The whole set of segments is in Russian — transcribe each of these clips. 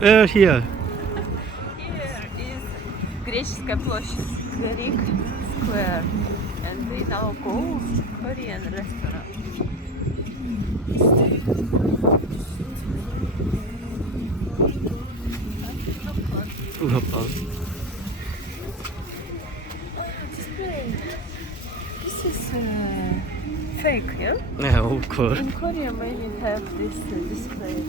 Here. Here is Греческая площадь, Greek Square, and we now go Korean restaurant. 우라빵. Display. This is fake, yeah? 네, of course. In Korea, many have this display.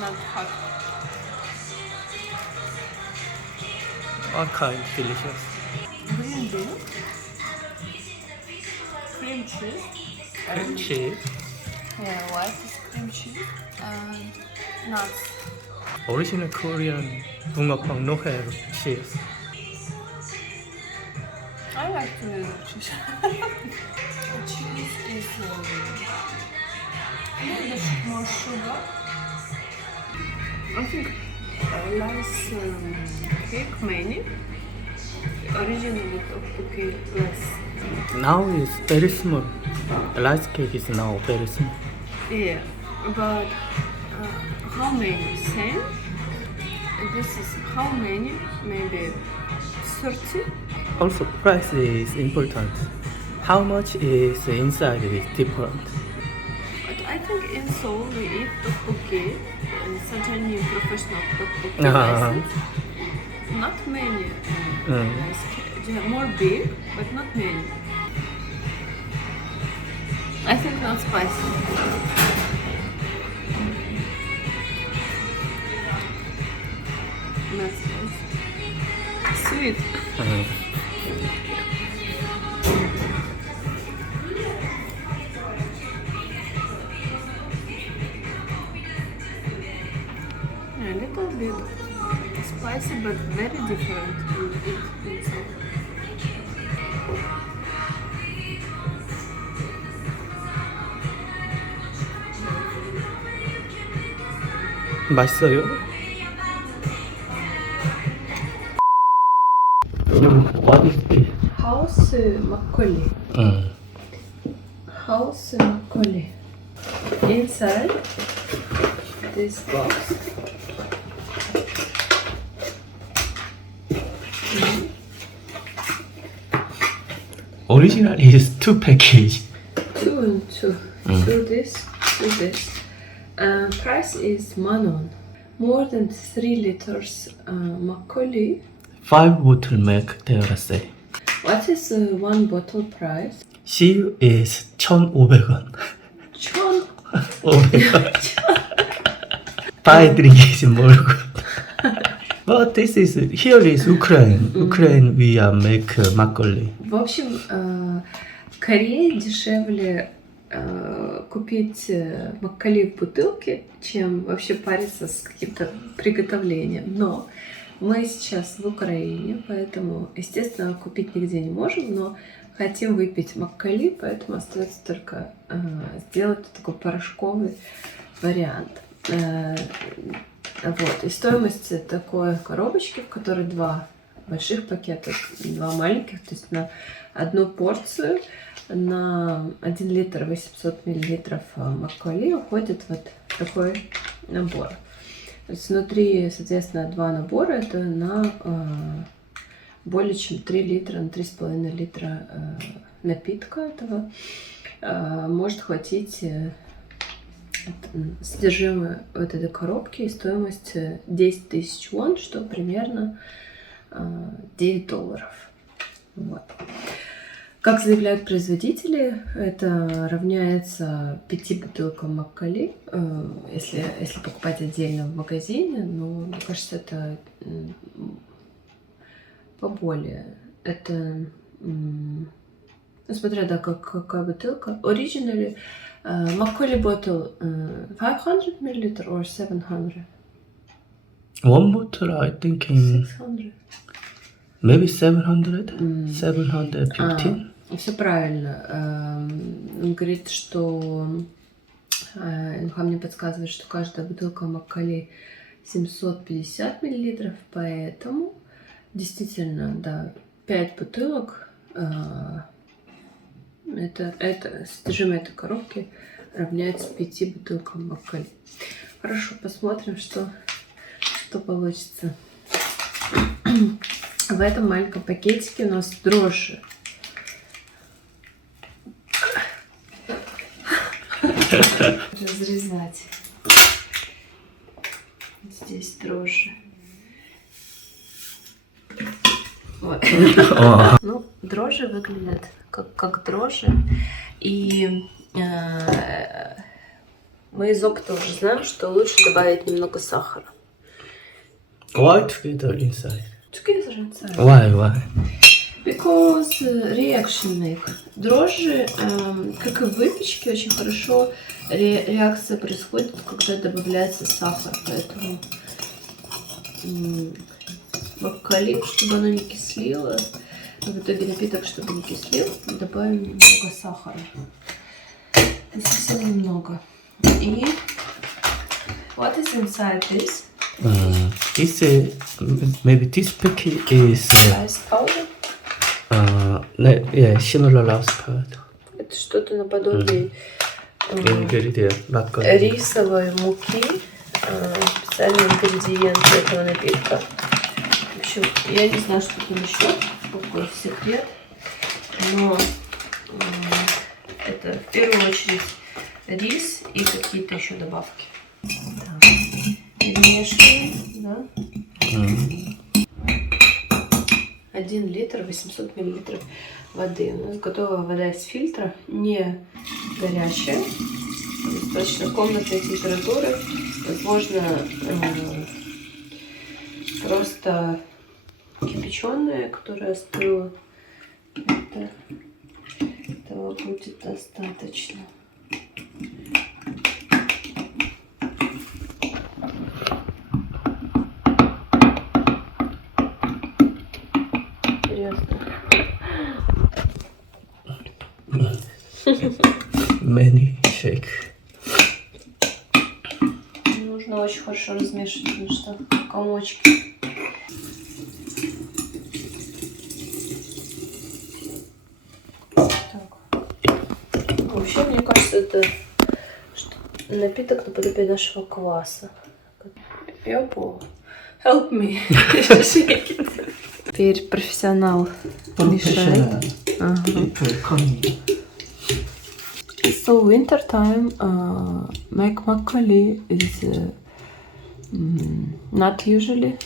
Not hot. All kind delicious. Green bean, cream cheese, Cream cheese. yeah, white is cream cheese, and nuts. Original Korean 붕어빵 no have cheese. I like to use cheese. Cheese is a little bit more sugar. I think less cake many. Originally tteokbokki less. Now it's very small. The rice cake is now very small. Yeah, but how many? Same? This is how many? Maybe 30? Also, price is important. How much is inside is different. But I think in Seoul we eat tteokbokki and such a new professional tteokbokki license. Not many. They are more big, but not many. I think not spicy. Not spicy. Sweet. A little bit spicy, but very different in Seoul. 맛있어요? What is this? House makgeolli. House makgeolli. Inside this box. Original is 2 package. Two and two. Do this, do this. Price is 1,000,000. More than 3 liters makgeolli. 5 bottle milk, they are say. What is one bottle price? CU is 1,500원. 1,000. 500원. Buy drink is more good. But this is, here is Ukraine. Ukraine we make makgeolli. В общем, в Корее дешевле купить макколи в бутылке, чем вообще париться с каким-то приготовлением. Но мы сейчас в Украине, поэтому, естественно, купить нигде не можем, но хотим выпить макколи, поэтому остается только сделать такой порошковый вариант. Вот. И стоимость такой коробочки, в которой 2 больших пакета, 2 маленьких, то есть на одну порцию, на 1 литр 800 миллилитров макколи уходит вот такой набор. То есть внутри, соответственно, 2 набора, это на более чем 3 литра, на 3,5 литра напитка этого. Может хватить содержимое вот этой коробки и стоимость 10 тысяч вон, что примерно $9. Вот. Как заявляют производители, это равняется 5 бутылкам макколи, если покупать отдельно в магазине, но мне кажется, это поболее. Это Ну, смотря, да, какая бутылка. Originally, Macaulay bottle 500 ml or 700? One bottle, I think in 600. maybe 700, 715. Все правильно. Он говорит, что Инха мне подсказывает, что каждая бутылка Макколей 750 мл, поэтому действительно, да, 5 бутылок, это содержимое этой коробки равняется 5 бутылкам Макколей. Хорошо, посмотрим, что получится. В этом маленьком пакетике у нас дрожжи. Разрезать. Здесь дрожжи. Вот. Ну, дрожжи выглядят как дрожжи. И мы из опыта уже знаем, что лучше добавить немного сахара. Why together inside? Together inside. Why? Because reaction make. Дрожжи, как и в выпечке, очень хорошо реакция происходит, когда добавляется сахар. Поэтому макколей, чтобы оно не кислило, в итоге напиток, чтобы не кислил, добавим немного сахара. Не совсем немного. И what is inside this? This maybe this packet is Rice powder. yeah, similar rice powder. Это что-то наподобие Ingredient, рисовой муки, специальный ингредиент этого напитка. В общем, я не знаю, что там еще, какой секрет, но это в первую очередь рис и какие-то еще добавки. Так. Перемешиваем, да? 1 литр 800 миллилитров воды. У нас готовая вода из фильтра, не горячая, достаточно комнатной температуры. Возможно, просто кипяченая, которая остыла. Этого будет достаточно. Many shake. Нужно очень хорошо размешивать, потому что комочки. Так. Вообще, мне кажется, это напиток наподобие нашего кваса. Ёпу. Help me. Теперь профессионал мешает. So winter time, make makgeolli is not usually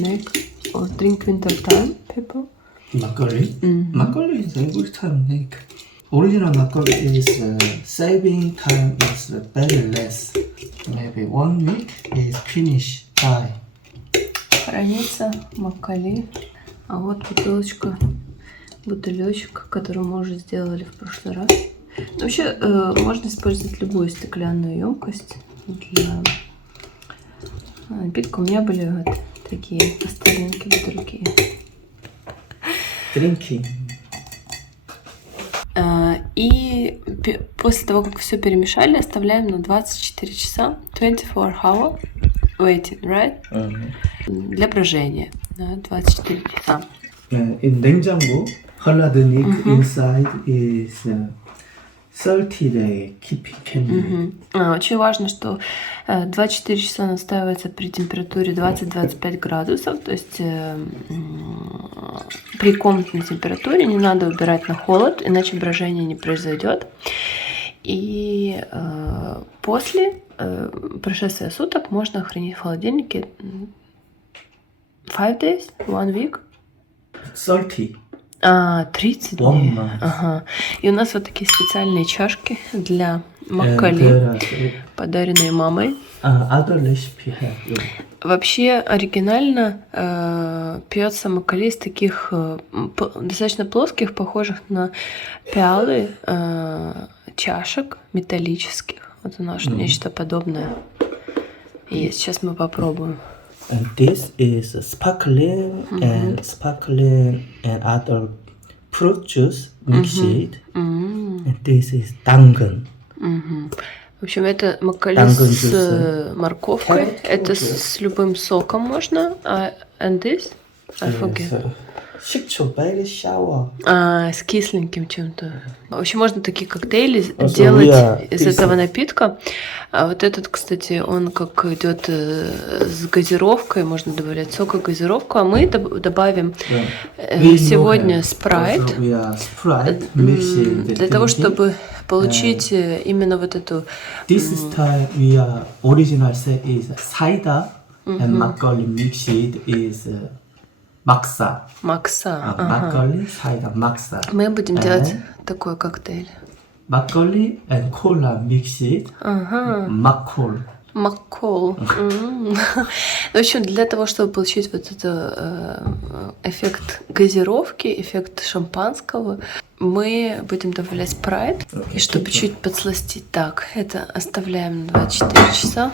make or drink winter time people. Makgeolli? Makgeolli is a good time make. Original makgeolli is saving time is very less. Maybe 1 week is finish die. Хранится макколей. А вот бутылечек, который мы уже сделали в прошлый раз. Вообще, можно использовать любую стеклянную емкость для напитка. У меня были вот такие по старинке бутылки. Drinking. И после того, как все перемешали, оставляем на 24 часа, 24 hour waiting, right? Для брожения. Да, 24 часа. In 냉장고, холодильник inside is 30 day keeping can be. Очень важно, что 24 часа настаивается при температуре 20-25 градусов, то есть при комнатной температуре не надо убирать на холод, иначе брожение не произойдет. И после прошествия суток можно хранить в холодильнике 5 days, 1 week. 30. 30 дней. Ага. И у нас вот такие специальные чашки для макколей, подаренные мамой. Other recipe have. Вообще оригинально пьется Макколе из таких достаточно плоских, похожих на пиалы чашек металлических. Вот у нас нечто подобное есть. Сейчас мы попробуем. And this is sparkling and other fruit juice mixed. And this is 당근. В общем, это Макколе с морковкой. Это с любым соком можно. And this? I forget. 식초, baby shower. С кисленьким чем-то. В общем, можно такие коктейли делать из этого напитка. А вот этот, кстати, он как идет с газировкой, можно добавлять сок и газировку, а мы добавим сегодня спрайт для того, чтобы получить именно вот эту... This time we are original set is cider and 막걸리 mixed is 막사. Макса. 막걸리, cider, 막사. Мы будем делать такой коктейль. 막걸리 and cola mixed. 막콜. Маккол. В общем, для того, чтобы получить вот этот эффект газировки, эффект шампанского, мы будем добавлять спрайт, и чтобы чуть подсластить. Так, это оставляем на 24 часа.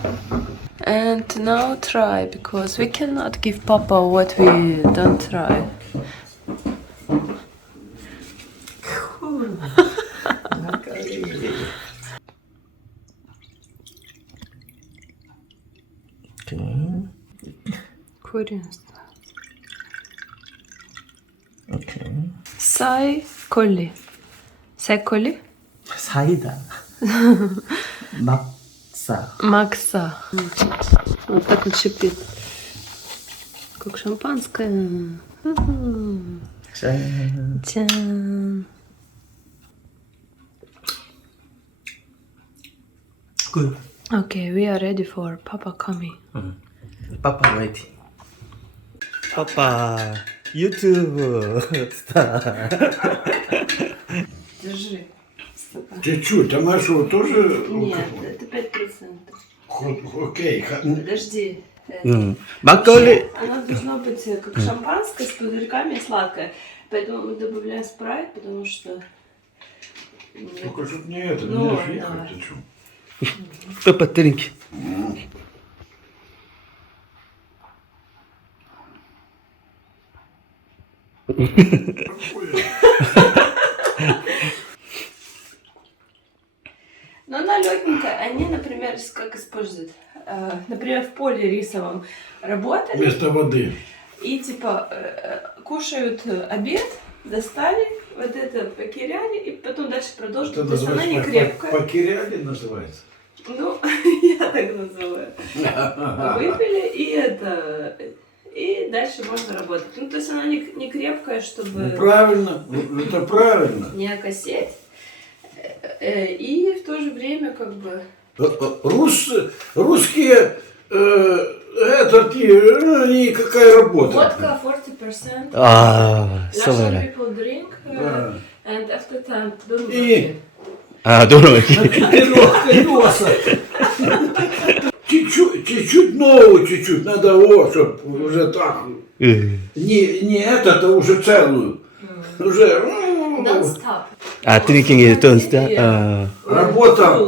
And now try, because we cannot give Papa what we don't try. Куринство. Сай колли. Сай колли? 사이다. 막사. Макса. Вот так вот шипит. Как шампанское. 짠. Тян. Good. Okay, we are ready for Papa coming. Papa waiting. Papa YouTube star. Держи. Чуть-чуть, а Машу тоже? Нет, это 5%. Окей. Подожди. 막걸리. Оно должно быть как шампанское с пузырьками и сладкое. Поэтому мы добавляем спрайт, потому что... Только чтоб не это, Ну, не съехать, давай. ты что? Papa drink. Но она легенькая. Они, например, как используют? Например, в поле рисовом работали. Вместо воды. И типа кушают обед, достали, вот это покеряли, и потом дальше продолжили. Это То есть она не крепкая. Покеряли называется. Ну, я так называю. Выпили, и дальше можно работать. Ну, то есть она не крепкая, чтобы Ну, правильно, это правильно. не окосеть. И в то же время как бы... Русские никакая работа. Водка 40%. 아, Russian 써봐라. people drink, Да. and after time don't И 아, 노래. легкой носа. Чуть-чуть новую, чуть-чуть. Надо, чтобы уже так. Не это, а уже целую. Уже. Don't stop. 아, drinking it don't stop. 아. Работа